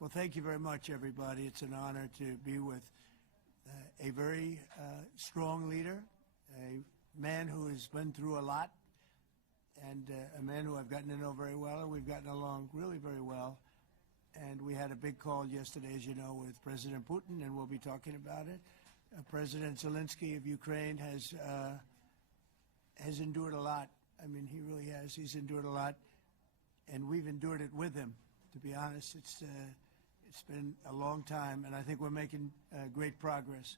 Well, thank you very much, everybody. It's an honor to be with a very strong leader, a man who has been through a lot, and a man who I've gotten to know very well, and we've gotten along really very well. And we had a big call yesterday, as you know, with President Putin, and we'll be talking about it. President Zelenskyy of Ukraine has endured a lot. I mean, he really has. He's endured a lot, and we've endured it with him. To be honest, it's been a long time, and I think we're making great progress.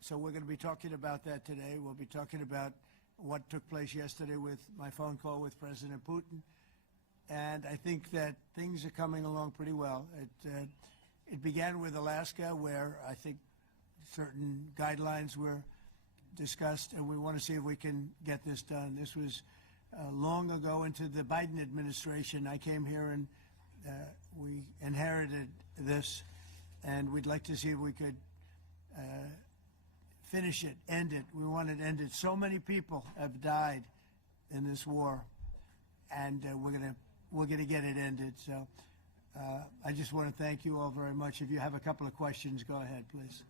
So we're going to be talking about that today. We'll be talking about what took place yesterday with my phone call with President Putin. And I think that things are coming along pretty well. It began with Alaska, where I think certain guidelines were discussed, and we want to see if we can get this done. This was long ago into the Biden administration. I came here and we inherited this, and we'd like to see if we could finish it, end it. We want it ended. So many people have died in this war, and we're gonna get it ended. So I just want to thank you all very much. If you have a couple of questions, go ahead, please.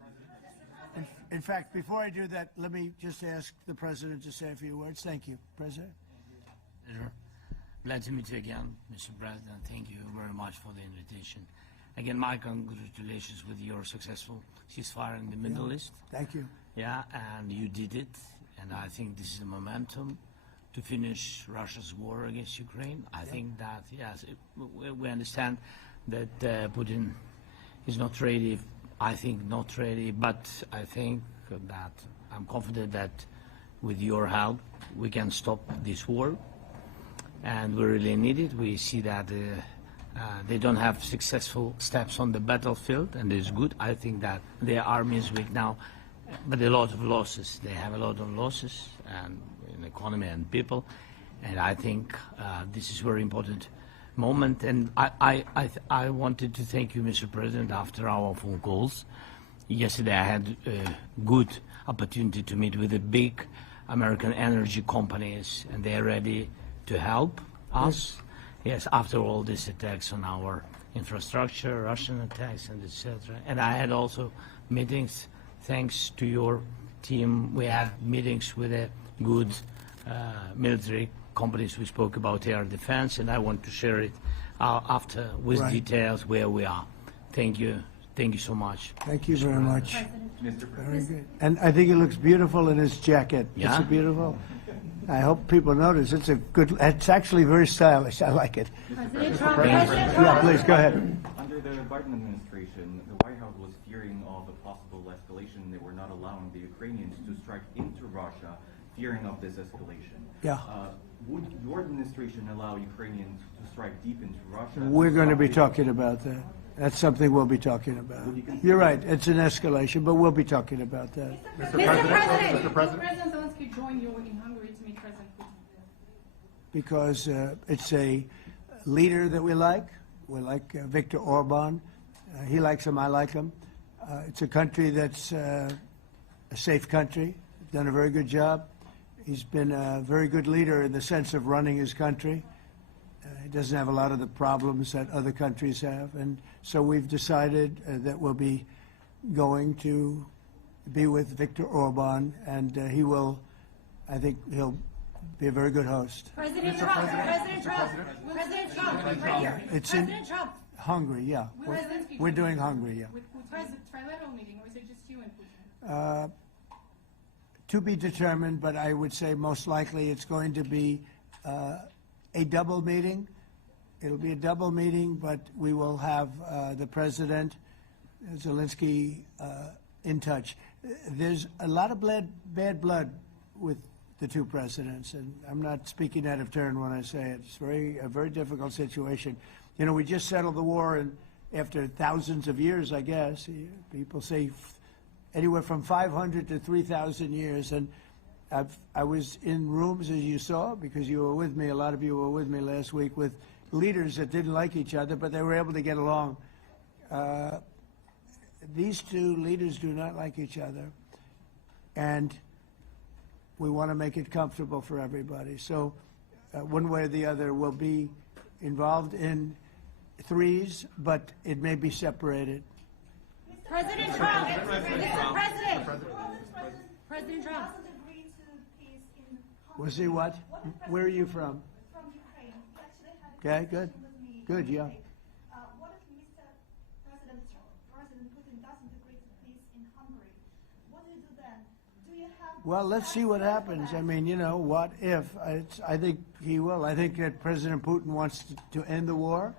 In fact, before I do that, let me just ask the President to say a few words. Thank you, President. Glad to meet you again, Mr. President. Thank you very much for the invitation. Again, my congratulations with your successful ceasefire in the Middle East. Thank you. Yeah, and you did it, and I think this is the momentum to finish Russia's war against Ukraine. I think that, yes, we understand that Putin is not ready. I think not ready, but I think that I'm confident that with your help, we can stop this war. And we really need it. We see that they don't have successful steps on the battlefield, and it's good. I think that their army is weak now, but a lot of losses. They have a lot of losses and in economy and people, and I think this is a very important moment. And I wanted to thank you, Mr. President, after our phone calls. Yesterday I had a good opportunity to meet with the big American energy companies, and they're ready to help us. Yes, after all these attacks on our infrastructure, Russian attacks, and etc. And I had also meetings, thanks to your team. We had meetings with a good military companies. We spoke about air defense, and I want to share it after with details where we are. Thank you. Thank you so much. Thank you very much. Very good. And I think it looks beautiful in his jacket. Yeah? It's beautiful. I hope people notice. It's a good. It's actually very stylish. I like it. President Trump. Yeah, please go ahead. Under the Biden administration, the White House was fearing of a possible escalation. They were not allowing the Ukrainians to strike into Russia, fearing of this escalation. Yeah. Would your administration allow Ukrainians to strike deep into Russia? We're going to be talking about that. That's something we'll be talking about. You're right. It's an escalation, but we'll be talking about that. Mr. President, will President Zelenskyy join you in Hungary to meet President Putin? Because it's a leader that we like. We like Viktor Orban. He likes him. I like him. It's a country that's a safe country. Done a very good job. He's been a very good leader in the sense of running his country. He doesn't have a lot of the problems that other countries have. And so we've decided that we'll be going to be with Viktor Orban, and he will, I think he'll be a very good host. President Trump, President Trump, right here. It's President in Trump. Hungary, yeah. We're doing Hungary, yeah. With Putin, trilateral meeting, or is it just you and Putin? To be determined, but I would say most likely it's going to be a double meeting. It'll be a double meeting, but we will have the President, Zelenskyy, in touch. There's a lot of bad blood with the two presidents, and I'm not speaking out of turn when I say it. It's a very difficult situation. You know, we just settled the war, and after thousands of years, I guess. People say anywhere from 500 to 3,000 years, and I was in rooms, as you saw, because you were with me, a lot of you were with me last week, with leaders that didn't like each other, but they were able to get along. These two leaders do not like each other, and we want to make it comfortable for everybody. So one way or the other, we'll be involved in threes, but it may be separated. President Trump, Mr. President, President Trump. Was he what? Where are you from? From Ukraine. We actually had Okay, good. with me Good, yeah. What if Mr. President Putin doesn't agree to peace in Hungary? What do you do then? Do you have? Well, let's see what happens. I mean, you know, what if? I think he will. I think that President Putin wants to end the war,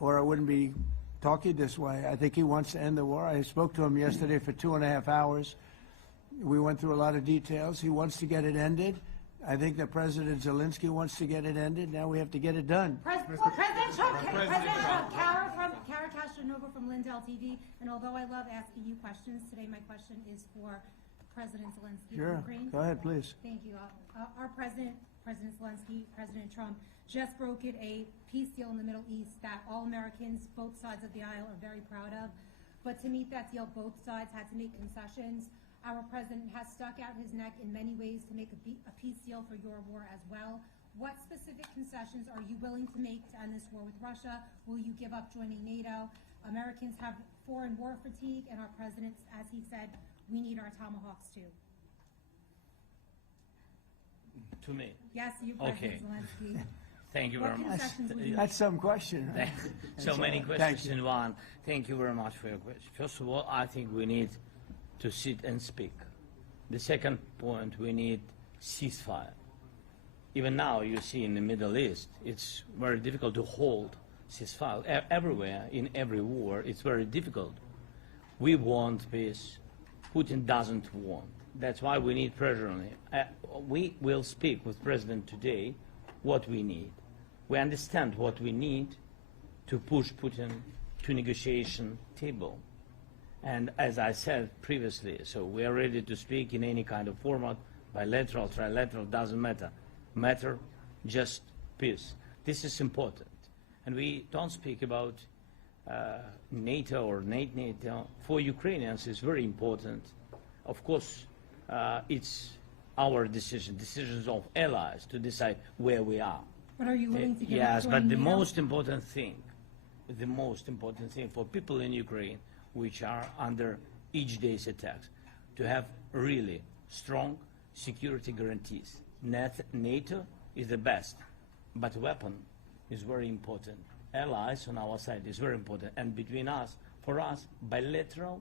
or I wouldn't be talking this way. I think he wants to end the war. I spoke to him yesterday for 2.5 hours. We went through a lot of details. He wants to get it ended. I think that President Zelenskyy wants to get it ended. Now we have to get it done. President Trump, Kara Castronova from Lindell TV. And although I love asking you questions, today my question is for President Zelenskyy Sure. of Ukraine. Go ahead, please. Thank you. Our President Zelenskyy, President Trump, just brokered a peace deal in the Middle East that all Americans, both sides of the aisle, are very proud of. But to meet that deal, both sides had to make concessions. Our president has stuck out his neck in many ways to make a peace deal for your war as well. What specific concessions are you willing to make to end this war with Russia? Will you give up joining NATO? Americans have foreign war fatigue, and our president, as he said, we need our tomahawks too. To me. Yes, you, Okay. President Zelenskyy. Thank you What very much. concessions will you That's some question. Right? So many Thank questions you. in one. Thank you very much for your question. First of all, I think we need to sit and speak. The second point, we need ceasefire. Even now, you see in the Middle East, it's very difficult to hold ceasefire. Everywhere, in every war, it's very difficult. We want peace. Putin doesn't want. That's why we need pressure on him. We will speak with President today what we need. We understand what we need to push Putin to negotiation table. And as I said previously, so we are ready to speak in any kind of format, bilateral, trilateral, doesn't matter. Matter just peace. This is important. And we don't speak about NATO or NATO. For Ukrainians, it's very important. Of course, it's our decision, decisions of allies to decide where we are. But are you willing to give Yes, up but joining the NATO? most important thing for people in Ukraine, which are under each day's attacks, to have really strong security guarantees. NATO is the best, but weapon is very important. Allies on our side is very important. And between us, for us, bilateral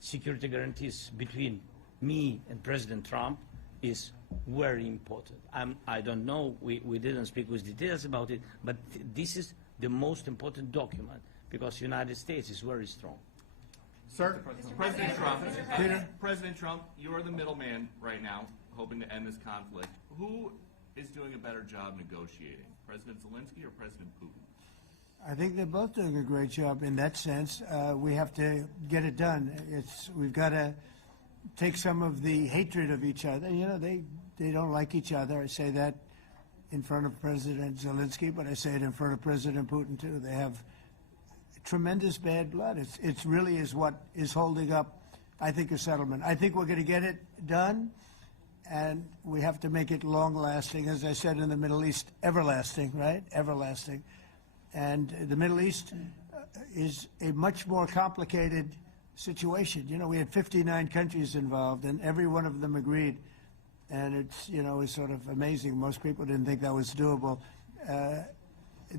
security guarantees between me and President Trump is very important. I don't know, we didn't speak with details about it, but this is the most important document because the United States is very strong. Sir, President Trump, Peter? President Trump, you are the middleman right now, hoping to end this conflict. Who is doing a better job negotiating, President Zelenskyy or President Putin? I think they're both doing a great job in that sense. We have to get it done. We've got to take some of the hatred of each other. You know, they don't like each other. I say that in front of President Zelenskyy, but I say it in front of President Putin too. They have tremendous bad blood. It's really is what is holding up, I think, a settlement. I think we're going to get it done, and we have to make it long-lasting. As I said in the Middle East, everlasting, right? Everlasting. And the Middle East is a much more complicated situation. You know, we had 59 countries involved, and every one of them agreed. And it's, you know, it's sort of amazing. Most people didn't think that was doable.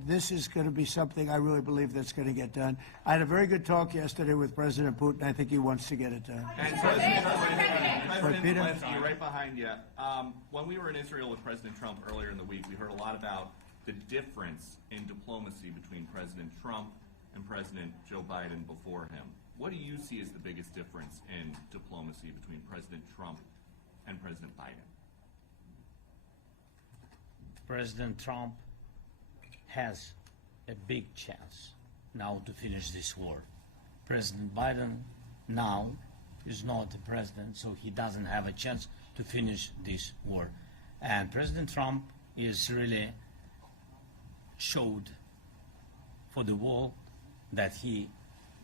This is going to be something I really believe that's going to get done. I had a very good talk yesterday with President Putin. I think he wants to get it done. And President Peter? Zelenskyy, right behind you. When we were in Israel with President Trump earlier in the week, we heard a lot about the difference in diplomacy between President Trump and President Joe Biden before him. What do you see as the biggest difference in diplomacy between President Trump and President Biden? President Trump has a big chance now to finish this war. President Biden now is not the president, so he doesn't have a chance to finish this war. And President Trump is really showed for the world that he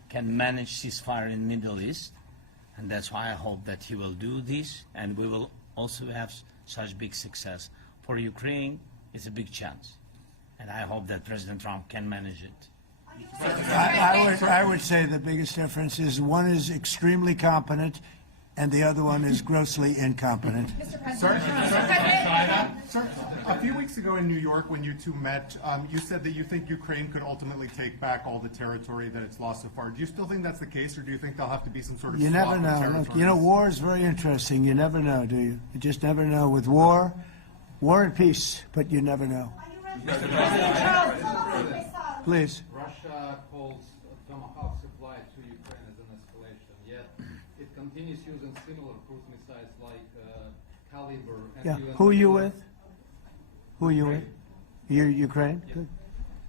can manage ceasefire in the Middle East, and that's why I hope that he will do this, and we will also have such big success. For Ukraine, it's a big chance, and I hope that President Trump can manage it. I would say the biggest difference is one is extremely competent and the other one is grossly incompetent. Sir, a few weeks ago in New York when you two met, you said that you think Ukraine could ultimately take back all the territory that it's lost so far. Do you still think that's the case, or do you think there'll have to be some sort of You swap never of know. territories? Look, you know, war is very interesting. You never know, do you? You just never know. With war and peace, but you never know. Are you ready? Please. Russia calls Tomahawk supply to Ukraine as an escalation, yet it continues using similar cruise missiles like Caliber. And Yeah. even Who are you with? Who are you with? You're Ukraine? Yeah. Good.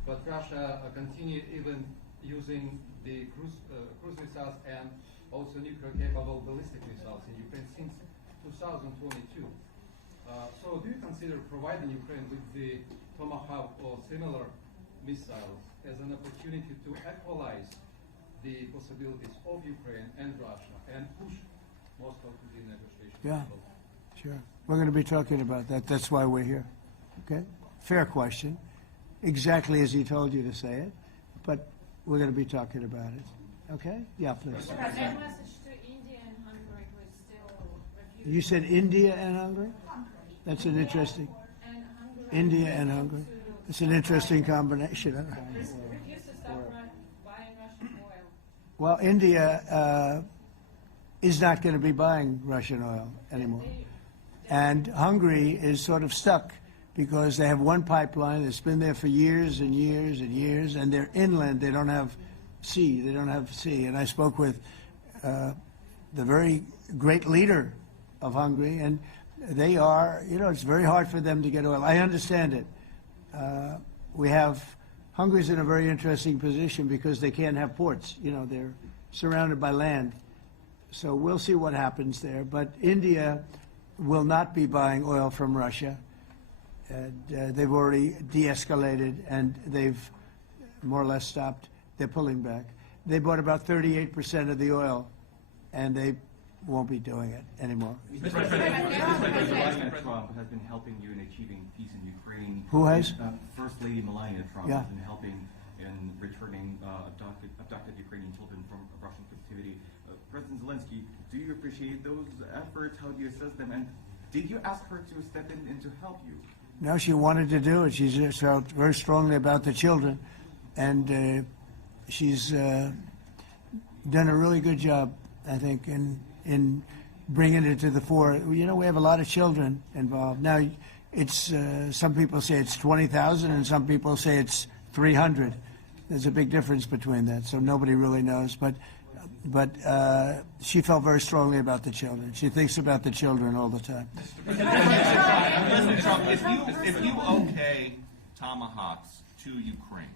But Russia continue even using the cruise missiles and also nuclear-capable ballistic missiles in Ukraine since 2022. So do you consider providing Ukraine with the Tomahawk or similar missiles as an opportunity to equalize the possibilities of Ukraine and Russia and push Moscow to the negotiation Yeah. table? Sure. We're going to be talking about that. That's why we're here. Okay? Fair question. Exactly as he told you to say it. But we're going to be talking about it. Okay? Yeah, please. Message to India and Hungary who is still refusing. You said India and Hungary? That's an interesting. And Hungary India and Hungary. It's an interesting combination. refuse to stop buying Russian oil. Well, India is not going to be buying Russian oil anymore. And Hungary is sort of stuck because they have one pipeline that's been there for years and years and years, and they're inland. They don't have sea. They don't have sea. And I spoke with the very great leader of Hungary, and they are, you know, it's very hard for them to get oil. I understand it. Hungary's in a very interesting position because they can't have ports. You know, they're surrounded by land. So we'll see what happens there. But India will not be buying oil from Russia. And, they've already de-escalated, and they've more or less stopped. They're pulling back. They bought about 38% of the oil, and they won't be doing it anymore. Melania Trump has been helping you in achieving peace in Ukraine. Who has? First Lady Melania Trump Yeah. has been helping in returning abducted Ukrainian children from Russian captivity. President Zelenskyy, do you appreciate those efforts? How do you assess them? And did you ask her to step in and to help you? No, she wanted to do it. She just felt very strongly about the children, and she's done a really good job, I think, in bringing it to the fore. You know, we have a lot of children involved. Now, it's some people say it's 20,000, and some people say it's 300. There's a big difference between that, so nobody really knows. But she felt very strongly about the children. She thinks about the children all the time. President Trump, if you okay Tomahawks to Ukraine,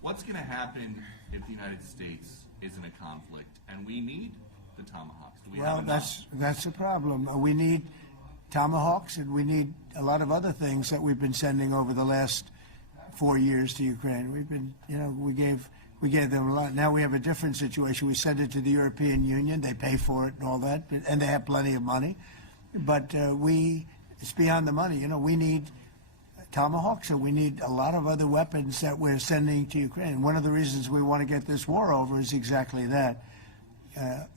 what's going to happen if the United States is in a conflict and we need the Tomahawks? Do we have Well, enough? that's the problem. We need Tomahawks, and we need a lot of other things that we've been sending over the last 4 years to Ukraine. We've been, you know, we gave them a lot. Now we have a different situation. We send it to the European Union. They pay for it and all that, and they have plenty of money. But it's beyond the money. You know, we need Tomahawks, and we need a lot of other weapons that we're sending to Ukraine. One of the reasons we want to get this war over is exactly that.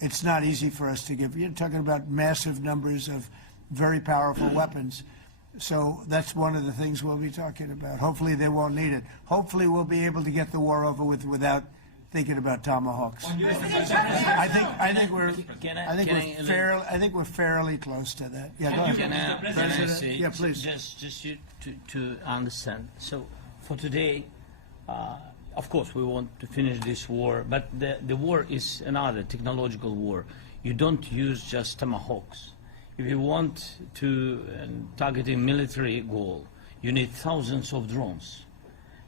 It's not easy for us to give. You're talking about massive numbers of very powerful weapons. So that's one of the things we'll be talking about. Hopefully they won't need it. Hopefully we'll be able to get the war over with without thinking about Tomahawks. I think we're fairly close to that. Yeah, go ahead. President, yeah, please. Just to understand. So for today, of course, we want to finish this war, but the war is another technological war. You don't use just Tomahawks. If you want to target a military goal, you need thousands of drones.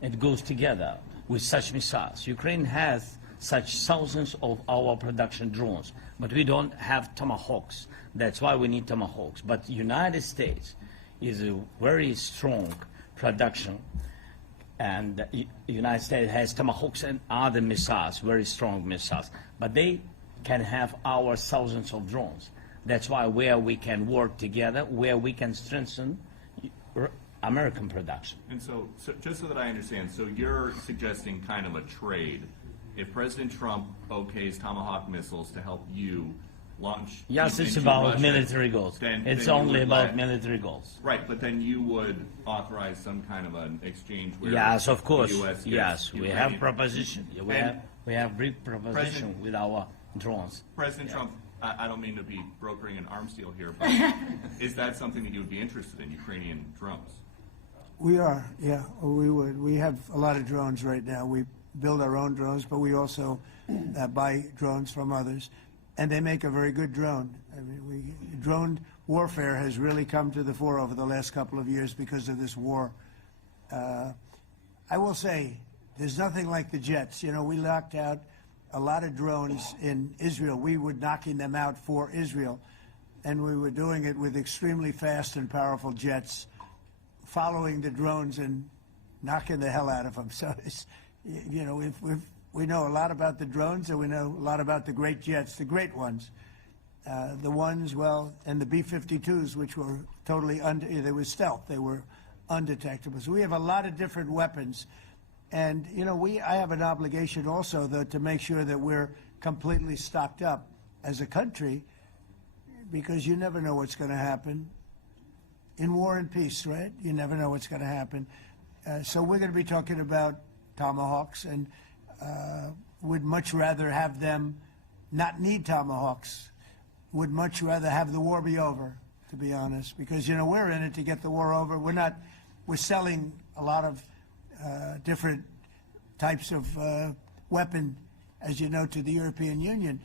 It goes together with such missiles. Ukraine has such thousands of our production drones, but we don't have Tomahawks. That's why we need Tomahawks. But the United States is a very strong production, and the United States has Tomahawks and other missiles, very strong missiles, but they can have our thousands of drones. That's why where we can work together, where we can strengthen American production. And so just so that I understand, so you're suggesting kind of a trade. If President Trump okays Tomahawk missiles to help you launch Yes, it's into about Russia, military goals. It's then you only would about let- military goals. Right, but then you would authorize some kind of an exchange where Yes, of the course. US gets Yes, we have Ukrainian. proposition. And We have big proposition President- with our drones. President Trump, I don't mean to be brokering an arms deal here, but is that something that you would be interested in, Ukrainian drones? We are, yeah, we would. We have a lot of drones right now. We build our own drones, but we also buy drones from others, and they make a very good drone. I mean, drone warfare has really come to the fore over the last couple of years because of this war. I will say, there's nothing like the jets. You know, we knocked out a lot of drones in Israel. We were knocking them out for Israel, and we were doing it with extremely fast and powerful jets, following the drones and knocking the hell out of them. So, you know, if we know a lot about the drones, and we know a lot about the great jets, the great ones. The ones, well, and the B-52s, which were totally they were stealth. They were undetectable. So we have a lot of different weapons. And, you know, I have an obligation also, though, to make sure that we're completely stocked up as a country, because you never know what's going to happen. In war and peace, right? You never know what's going to happen. So we're going to be talking about Tomahawks, and would much rather have them not need Tomahawks. Would much rather have the war be over, to be honest, because, you know, we're in it to get the war over. We're selling a lot of different types of weapon, as you know, to the European Union.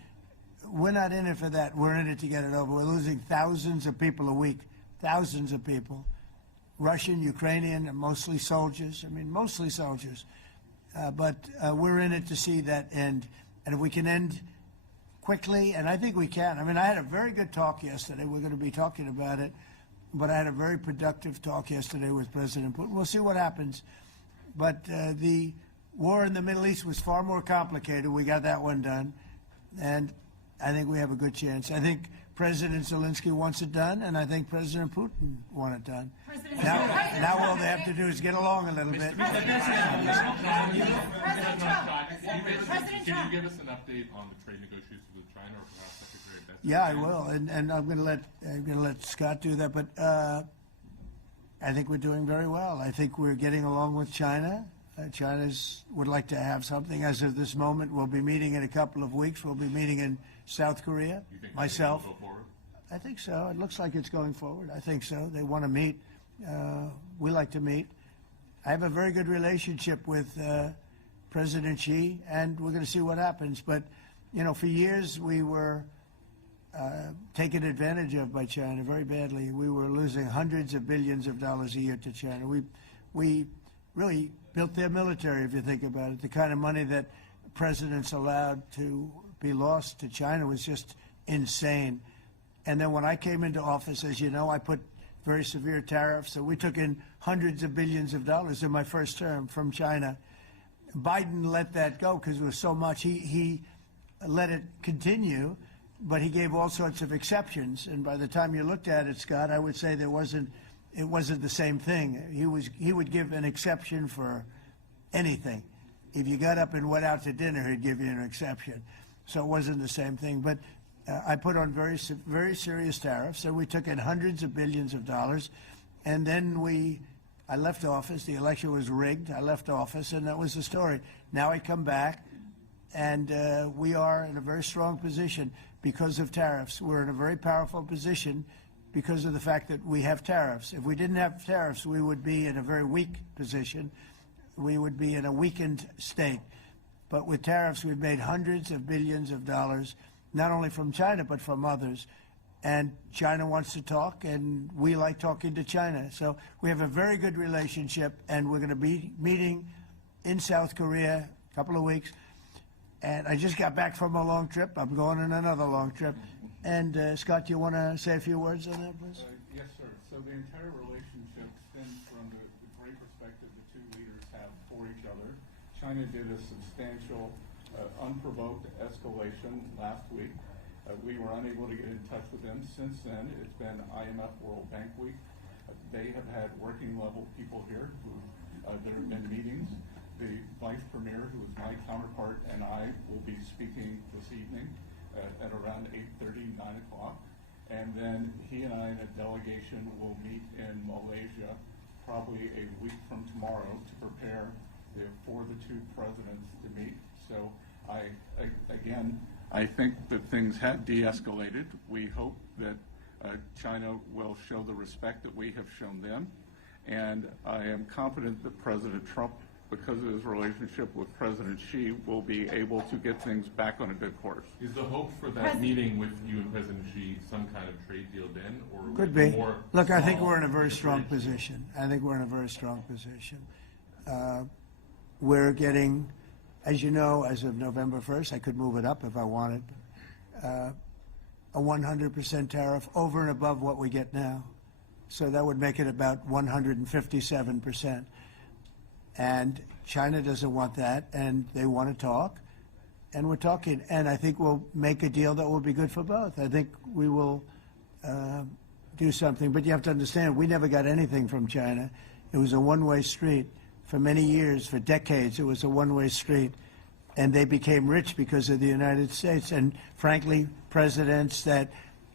We're not in it for that. We're in it to get it over. We're losing thousands of people a week, thousands of people, Russian, Ukrainian, and mostly soldiers. I mean, mostly soldiers. But we're in it to see that end. And if we can end quickly, and I think we can. I mean, I had a very good talk yesterday. We're going to be talking about it. But I had a very productive talk yesterday with President Putin. We'll see what happens. But the war in the Middle East was far more complicated. We got that one done. And I think we have a good chance. I think President Zelenskyy wants it done, and I think President Putin wants it done. Now all they have to do is get along a little bit. Can you give us an update on the trade negotiations with China, or perhaps Secretary of Defense? Yeah, I will, and I'm going to let Scott do that. But I think we're doing very well. I think we're getting along with China. China would like to have something. As of this moment, we'll be meeting in a couple of weeks. We'll be meeting in South Korea. You think Myself. will go forward? I think so. It looks like it's going forward. I think so. They want to meet. We like to meet. I have a very good relationship with President Xi, and we're going to see what happens. But, you know, for years we were taken advantage of by China very badly. We were losing hundreds of billions of dollars a year to China. We really built their military, if you think about it. The kind of money that presidents allowed to be lost to China was just insane. And then when I came into office, as you know, I put very severe tariffs. So we took in hundreds of billions of dollars in my first term from China. Biden let that go because it was so much. He let it continue, but he gave all sorts of exceptions. And by the time you looked at it, Scott, I would say it wasn't the same thing. He would give an exception for anything. If you got up and went out to dinner, he'd give you an exception. So it wasn't the same thing. But I put on very serious tariffs, and we took in hundreds of billions of dollars. And then I left office. The election was rigged. I left office, and that was the story. Now I come back, and we are in a very strong position because of tariffs. We're in a very powerful position because of the fact that we have tariffs. If we didn't have tariffs, we would be in a very weak position. We would be in a weakened state. But with tariffs, we've made hundreds of billions of dollars, not only from China, but from others. And China wants to talk, and we like talking to China. So we have a very good relationship, and we're going to be meeting in South Korea a couple of weeks. And I just got back from a long trip. I'm going on another long trip. And Scott, do you want to say a few words on that, please? Yes, sir. So the entire relationship stems from the great perspective the two leaders have for each other. China did a substantial, unprovoked escalation last week. We were unable to get in touch with them. Since then, it's been IMF World Bank Week. They have had working level people here who, there have been meetings. The Vice Premier, who is my counterpart, and I will be speaking this evening at around 8:30, 9 o'clock. And then he and I and a delegation will meet in Malaysia probably a week from tomorrow to prepare for the two presidents to meet. So I think that things have de-escalated. We hope that China will show the respect that we have shown them. And I am confident that President Trump, because of his relationship with President Xi, will be able to get things back on a good course. Is the hope for that meeting with you and President Xi some kind of trade deal then, or Could be. more? Look, I think we're in a very strong position. I think we're in a very strong position. We're getting, as you know, as of November 1st, I could move it up if I wanted, a 100% tariff over and above what we get now. So that would make it about 157%. And China doesn't want that, and they want to talk, and we're talking. And I think we'll make a deal that will be good for both. I think we will do something. But you have to understand, we never got anything from China. It was a one-way street. For many years, for decades, it was a one-way street. And they became rich because of the United States. And frankly, presidents that,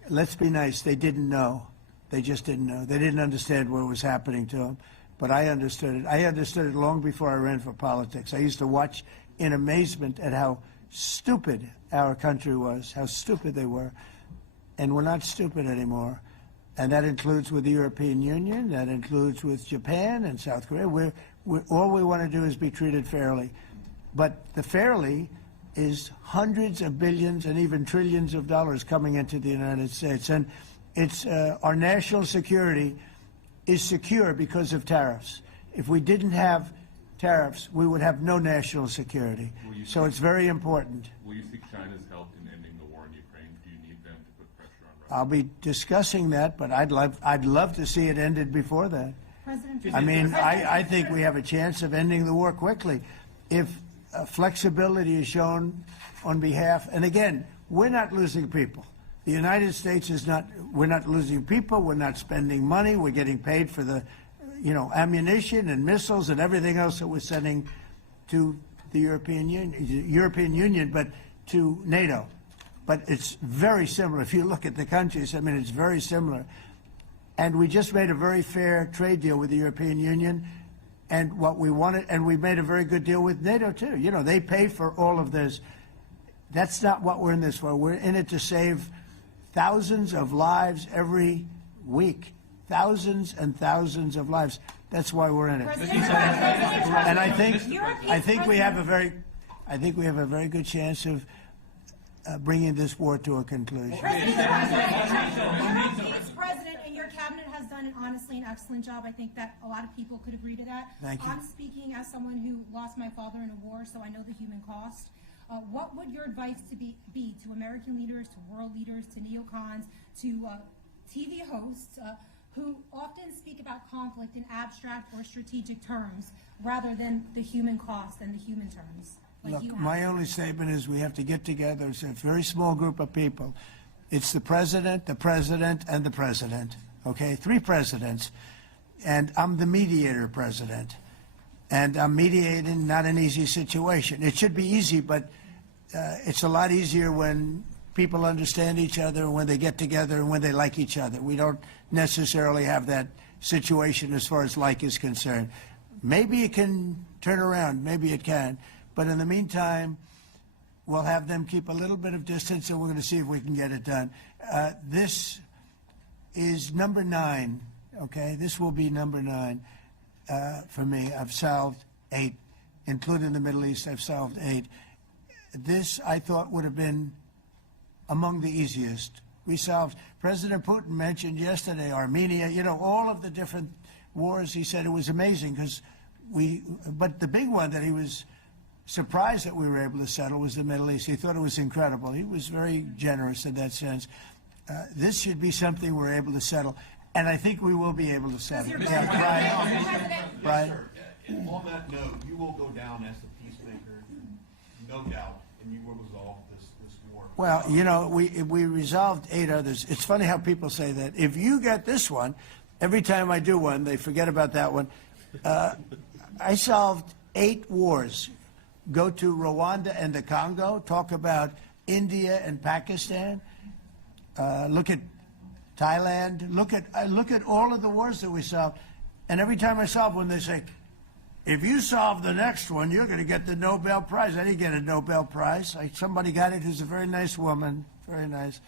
let's be nice, they didn't know. They just didn't know. They didn't understand what was happening to them. But I understood it. I understood it long before I ran for politics. I used to watch in amazement at how stupid our country was, how stupid they were. And we're not stupid anymore. And that includes with the European Union, that includes with Japan and South Korea. All we want to do is be treated fairly. But the fairly is hundreds of billions and even trillions of dollars coming into the United States. And it's our national security is secure because of tariffs. If we didn't have tariffs, we would have no national security. So it's very important. Will you seek China's help in ending the war in Ukraine? Do you need them to put pressure on Russia? I'll be discussing that, but I'd love to see it ended before that. I mean, I think we have a chance of ending the war quickly if flexibility is shown on behalf. And again, we're not losing people. The United States is not. We're not losing people. We're not spending money. We're getting paid for the, ammunition and missiles and everything else that we're sending to the European Union, but to NATO. But it's very similar. If you look at the countries, I mean, it's very similar. And we just made a very fair trade deal with the European Union, and what we wanted, and we made a very good deal with NATO too. They pay for all of this. That's not what we're in this for. We're in it to save thousands of lives every week, thousands and thousands of lives. That's why we're in it. And I think we have a very good chance of bringing this war to a conclusion. President, and your cabinet has done honestly an excellent job. I think that a lot of people could agree to that. Thank you. I'm speaking as someone who lost my father in a war, so I know the human cost. What would your advice be to American leaders, to world leaders, to neocons, to TV hosts who often speak about conflict in abstract or strategic terms rather than the human cost and the human terms? Look, my only statement is we have to get together. It's a very small group of people. It's the president, and the president. Okay, 3 presidents. And I'm the mediator president. And I'm mediating not an easy situation. It should be easy, but it's a lot easier when people understand each other, and when they get together, and when they like each other. We don't necessarily have that situation as far as like is concerned. Maybe it can turn around. Maybe it can. But in the meantime, we'll have them keep a little bit of distance, and we're going to see if we can get it done. This is number 9, okay? This will be number 9 for me. I've solved 8, including the Middle East. I've solved 8. This, I thought, would have been among the easiest. We solved, President Putin mentioned yesterday Armenia, all of the different wars. He said it was amazing because but the big one that he was surprised that we were able to settle was the Middle East. He thought it was incredible. He was very generous in that sense. This should be something we're able to settle, and I think we will be able to settle. Yeah, Brian. Yes, on that note, you will go down as the peacemaker, no doubt, and you will resolve this war. Well, we resolved 8 others. It's funny how people say that. If you get this one, every time I do one, they forget about that one. I solved 8 wars. Go to Rwanda and the Congo, talk about India and Pakistan, look at Thailand, look at all of the wars that we solved. And every time I solve one, they say, if you solve the next one, you're going to get the Nobel Prize. I didn't get a Nobel Prize. Somebody got it who's a very nice woman, very nice.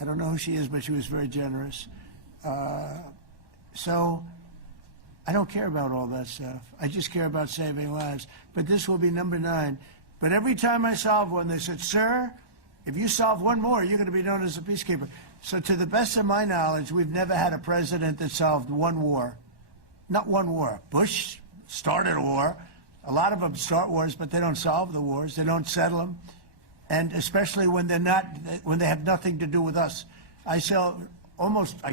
I don't know who she is, but she was very generous. So I don't care about all that stuff. I just care about saving lives. But this will be number 9. But every time I solve one, they said, sir, if you solve one more, you're going to be known as a peacekeeper. So to the best of my knowledge, we've never had a president that solved one war. Not one war. Bush started a war. A lot of them start wars, but they don't solve the wars. They don't settle them. And especially when they have nothing to do with us. I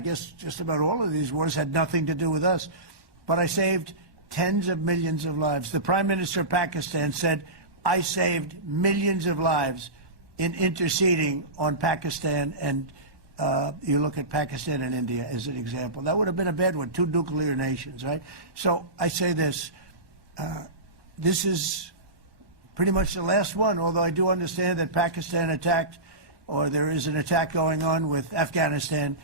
guess just about all of these wars had nothing to do with us. But I saved tens of millions of lives. The Prime Minister of Pakistan said, I saved millions of lives in interceding on Pakistan. And you look at Pakistan and India as an example. That would have been a bad one, 2 nuclear nations, right? So I say this. This is pretty much the last one, although I do understand that Pakistan attacked, or there is an attack going on with Afghanistan.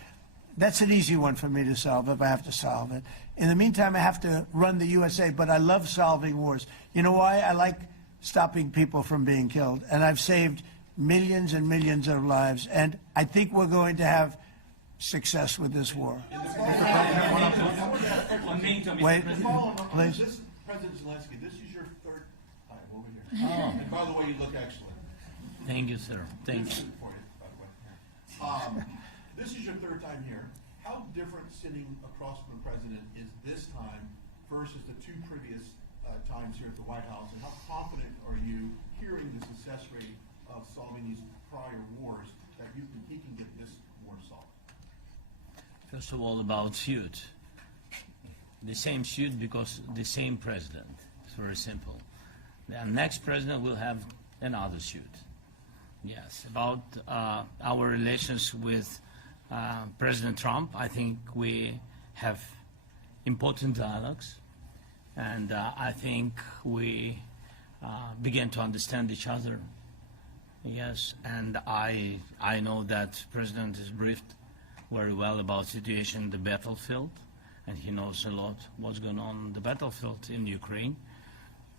That's an easy one for me to solve if I have to solve it. In the meantime, I have to run the USA, but I love solving wars. You know why? I like stopping people from being killed, and I've saved millions and millions of lives, and I think we're going to have success with this war. Wait, please. This, President Zelenskyy, this is your 3rd time over here. And by the way, you look excellent. Thank you, sir. Thank you. For you, by the way. This is your 3rd time here. How different sitting across from the president is this time versus the 2 previous times here at the White House? And how confident are you hearing the success rate of solving these prior wars that he can get this war solved? First of all, about suit. The same suit because the same president. It's very simple. The next president will have another suit. Yes. About our relations with President Trump, I think we have important dialogues, and I think we begin to understand each other. Yes, and I know that President is briefed very well about the situation in the battlefield, and he knows a lot what's going on the battlefield in Ukraine,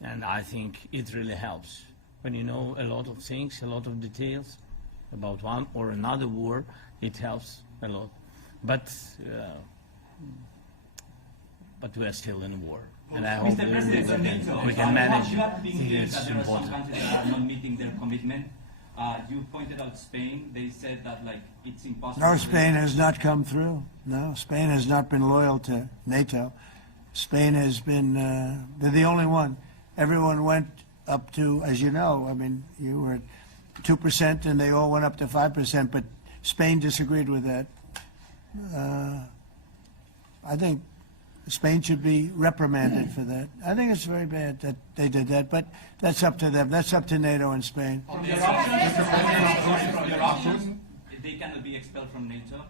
and I think it really helps. When you know a lot of things, a lot of details about one or another war, it helps a lot. But we are still in a war. And I hope we can manage. You have been clear that there are some countries that are not meeting their commitment. You pointed out Spain. They said that it's impossible. No, Spain has not come through. No, Spain has not been loyal to NATO. Spain has been, they're the only one. Everyone went up to, as you know, I mean, you were at 2% and they all went up to 5%, but Spain disagreed with that. I think Spain should be reprimanded for that. I think it's very bad that they did that, but that's up to them. That's up to NATO and Spain. They cannot be expelled from NATO.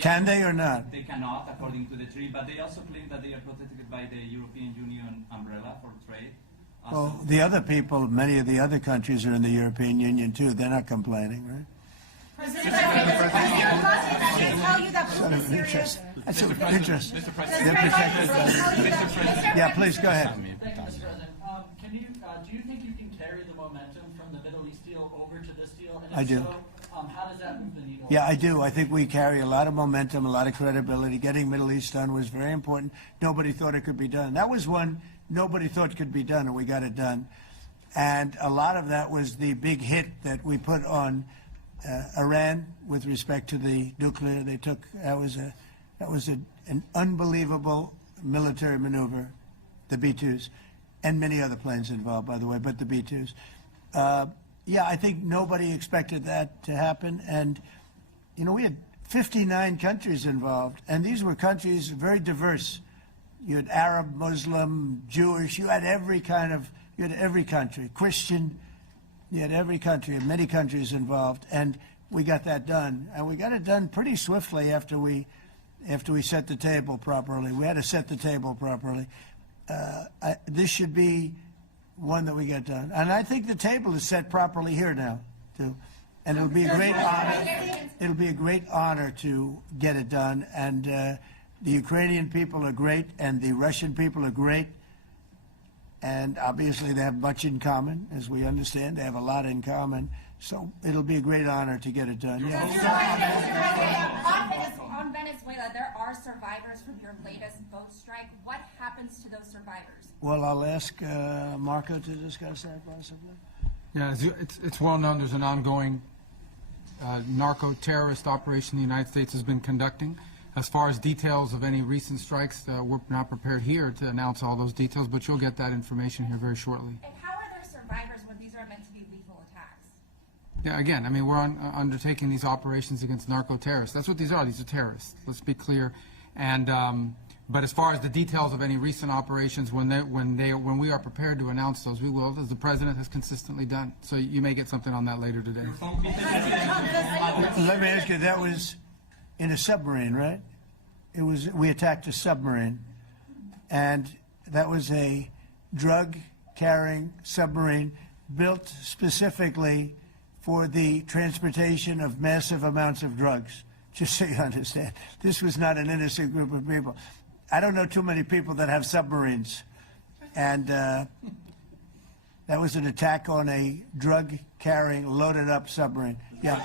Can they or not? They cannot, according to the treaty, but they also claim that they are protected by the European Union umbrella for trade. Well, the other people, many of the other countries are in the European Union too. They're not complaining, right? President, tell you that Sort of interest. That's of interest. Mr. They're President. protected. Yeah, please go ahead. Thank you, Mr. President. Do you think you can carry the momentum from the Middle East deal over to this deal? And if I do. So, how does that move the needle? Yeah, I do. I think we carry a lot of momentum, a lot of credibility. Getting Middle East done was very important. Nobody thought it could be done. That was one nobody thought could be done, and we got it done. And a lot of that was the big hit that we put on Iran with respect to the nuclear. They took that was an unbelievable military maneuver, the B-2s, and many other planes involved, by the way, but the B-2s. Yeah, I think nobody expected that to happen, and you know we had 59 countries involved, and these were countries very diverse. You had Arab, Muslim, Jewish. You had every country, Christian. You had every country, and many countries involved, and we got that done. And we got it done pretty swiftly after we after we set the table properly. We had to set the table properly. This should be one that we get done. And I think the table is set properly here now, too. And it'll be a great honor. It'll be a great honor to get it done. And the Ukrainian people are great, and the Russian people are great. And obviously they have much in common, as we understand. They have a lot in common. So it'll be a great honor to get it done. Yeah. On Venezuela, there are survivors from your latest boat strike. What happens to those survivors? Well, I'll ask Marco to discuss that possibly. Yeah, it's well known there's an ongoing narco-terrorist operation the United States has been conducting. As far as details of any recent strikes, we're not prepared here to announce all those details, but you'll get that information here very shortly. And how are there survivors when these are meant to be lethal attacks? Yeah, again, I mean, we're undertaking these operations against narco-terrorists. That's what these are. These are terrorists. Let's be clear. And but as far as the details of any recent operations, when we are prepared to announce those, we will, as the president has consistently done. So you may get something on that later today. Let me ask you, that was in a submarine, right? We attacked a submarine, and that was a drug-carrying submarine built specifically for the transportation of massive amounts of drugs, just so you understand. This was not an innocent group of people. I don't know too many people that have submarines, and that was an attack on a drug-carrying, loaded-up submarine. Yeah.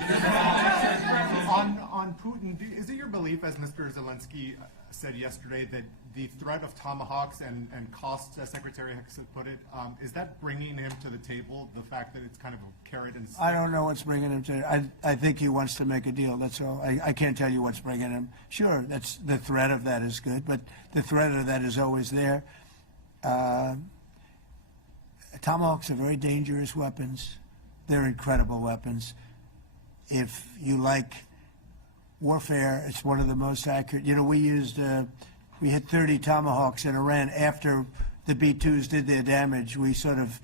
On Putin, is it your belief, as Mr. Zelenskyy said yesterday, that the threat of tomahawks and costs, as Secretary Hicks put it, is that bringing him to the table, the fact that it's kind of a carrot and stick? I don't know what's bringing him to I think he wants to make a deal, that's all. I can't tell you what's bringing him. Sure, that's the threat of that is good, but the threat of that is always there. Tomahawks are very dangerous weapons. They're incredible weapons. If you like warfare, it's one of the most accurate. You know, we hit 30 Tomahawks in Iran after the B-2s did their damage. We sort of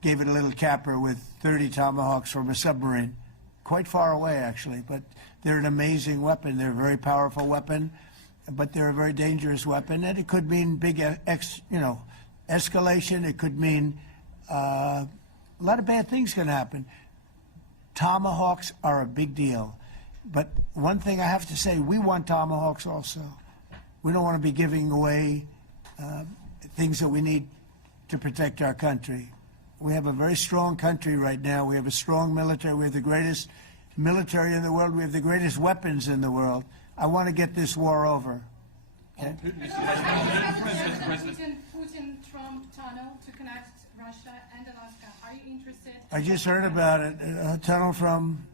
gave it a little capper with 30 Tomahawks from a submarine, quite far away actually, but they're an amazing weapon. They're a very powerful weapon, but they're a very dangerous weapon, and it could mean big, escalation. It could mean a lot of bad things can happen. Tomahawks are a big deal. But one thing I have to say, we want Tomahawks also. We don't want to be giving away things that we need to protect our country. We have a very strong country right now. We have a strong military. We have the greatest military in the world. We have the greatest weapons in the world. I want to get this war over. Okay? Putin-Trump tunnel to connect Russia and Alaska. Are you interested? I just heard about it. A tunnel from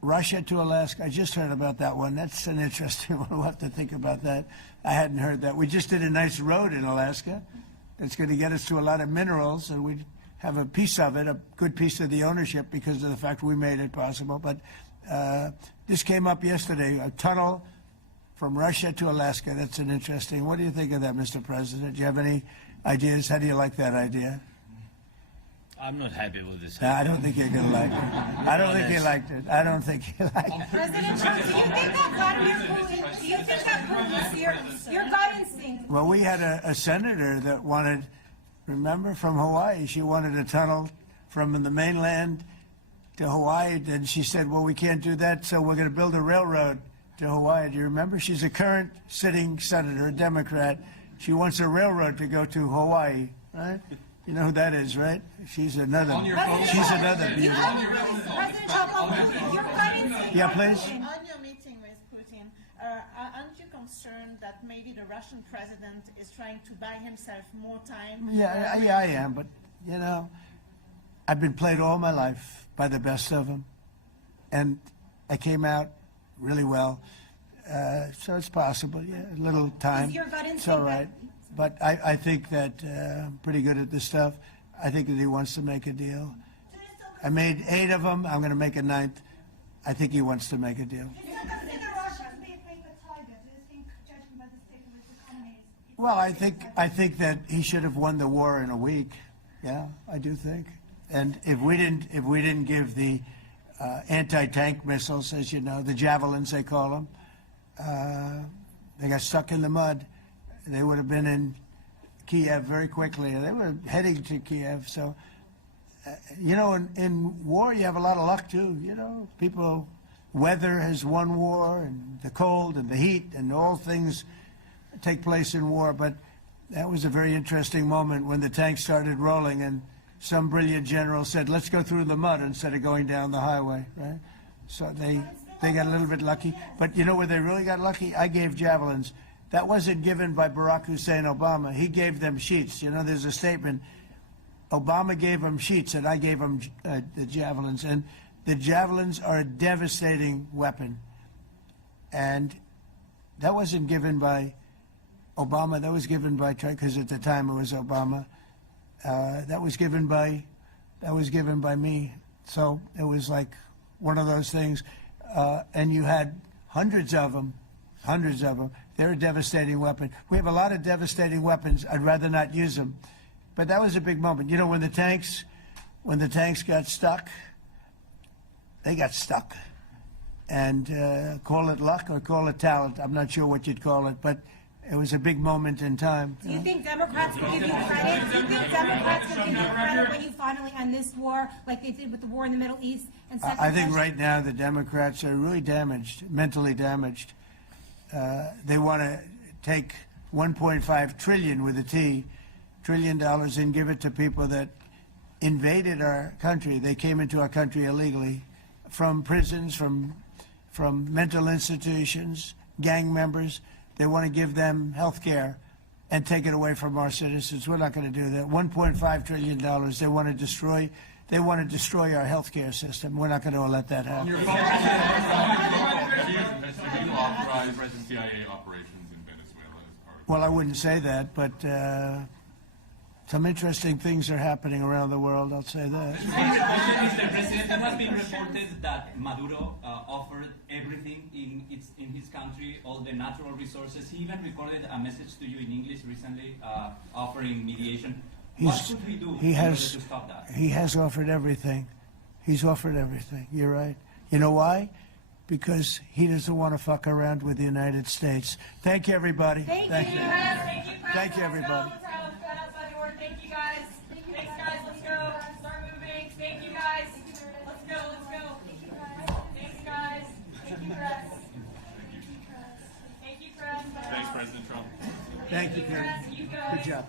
Russia to Alaska. I just heard about that one. That's an interesting one. We'll have to think about that. I hadn't heard that. We just did a nice road in Alaska that's going to get us to a lot of minerals, and we have a piece of it, a good piece of the ownership because of the fact we made it possible. But this came up yesterday, a tunnel from Russia to Alaska. That's an interesting. What do you think of that, Mr. President? Do you have any ideas? How do you like that idea? I'm not happy with this. No, I don't think you're going to like it. I don't think you liked it. I don't think you liked it. President Trump, do you think that Vladimir Putin, do you think that Putin is your gut instinct? Well, we had a senator that wanted, remember, from Hawaii, she wanted a tunnel from the mainland to Hawaii, and she said, well, we can't do that, so we're going to build a railroad to Hawaii. Do you remember? She's a current sitting senator, a Democrat. She wants a railroad to go to Hawaii, right? You know who that is, right? She's another beauty. President Trump, yeah, please. On your meeting with Putin, aren't you concerned that maybe the Russian president is trying to buy himself more time? Yeah, I am, but, you know, I've been played all my life by the best of them, and I came out really well. So it's possible, yeah, a little time. Is your gut instinct it's all right. But I think that I'm pretty good at this stuff. I think that he wants to make a deal. I made 8 of them. I'm going to make a 9th. I think he wants to make a deal. Well, I think that he should have won the war in a week. Yeah, I do think. And if we didn't give the anti-tank missiles, as you know, the javelins they call them, They got stuck in the mud. They would have been in Kiev very quickly. They were heading to Kiev. So, you know, in war, you have a lot of luck, too. You know, people, weather has won war, and the cold and the heat and all things take place in war. But that was a very interesting moment when the tanks started rolling and some brilliant general said, let's go through the mud instead of going down the highway, right? So they got a little bit lucky. But you know where they really got lucky? I gave javelins. That wasn't given by Barack Hussein Obama. He gave them sheets. You know, there's a statement. Obama gave them sheets, and I gave them the javelins. And the javelins are a devastating weapon. And that wasn't given by Obama. That was given by, because at the time it was Obama. That was given by me. So it was like one of those things. And you had hundreds of them. They're a devastating weapon. We have a lot of devastating weapons. I'd rather not use them. But that was a big moment. You know, when the tanks got stuck, they got stuck. And call it luck or call it talent. I'm not sure what you'd call it, but it was a big moment in time. Do you think Democrats will give you credit? Do you think Democrats will give you credit when you finally end this war, like they did with the war in the Middle East? And I think right now the Democrats are really damaged, mentally damaged. They want to take $1.5 trillion with a T, $1 trillion, and give it to people that invaded our country. They came into our country illegally, from prisons, from mental institutions, gang members. They want to give them health care and take it away from our citizens. We're not going to do that. $1.5 trillion. They want to destroy. They want to destroy our health care system. We're not going to let that happen. Do you authorize President CIA operations in Venezuela as part of? Well, I wouldn't say that, but some interesting things are happening around the world. I'll say that. Mr. President, it has been reported that Maduro offered everything in his country, all the natural resources. He even recorded a message to you in English recently, offering mediation. What should we do in order to stop that? He has offered everything. He's offered everything. You're right. You know why? Because he doesn't want to fuck around with the United States. Thank you, everybody. Thank you. Thank you, everybody. Thank you, guys. Thanks, guys. Let's go. Start moving. Thank you, guys. Let's go. Thanks, guys. Thank you, press. Thank you, press. Thanks, President Trump. Thank you, Ken. Good job.